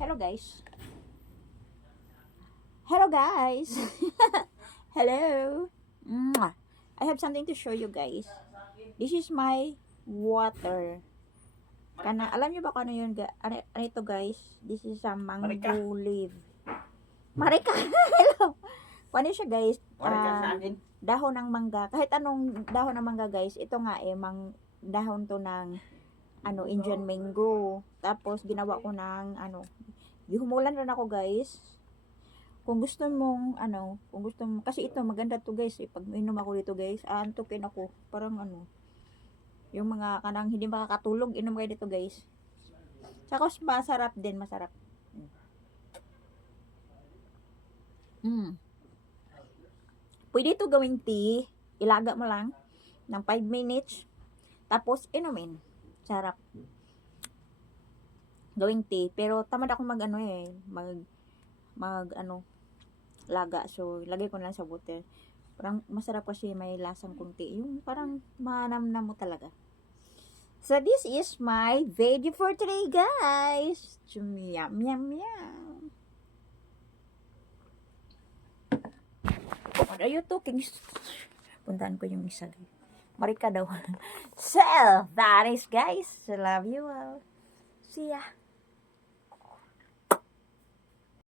Hello guys. Hello guys. Hello. Mwah. I have something to show you guys. This is my water. Alam niyo ba kung ano yun? Ano ito guys? This is a mango Marika. leaf. Marika. Hello. Ano siya guys? Marika sa akin. Dahon ng mangga. Kahit anong dahon ng mangga guys, ito nga dahon to ng Indian mango. Tapos ginawa ko ng humulan rin ako guys. Kung gusto mong kasi ito maganda to guys, pag inom ako dito guys, aantukin ako. Parang yung mga kanang hindi makakatulog, inom kayo dito guys. Tsaka masarap din, masarap. Pwede ito gawing tea, ilaga mo lang ng 5 minutes, tapos inumin. Sarap. Gawing tea, pero tamad ako laga. So, lagay ko na lang sa water. Parang masarap kasi may lasang kunti. Yung parang manamnam mo talaga. So, this is my video for today, guys. Yum, yum, yum. What are you talking? Puntahan ko yung isa. Marika daw. So, that is, guys. I love you all. See ya.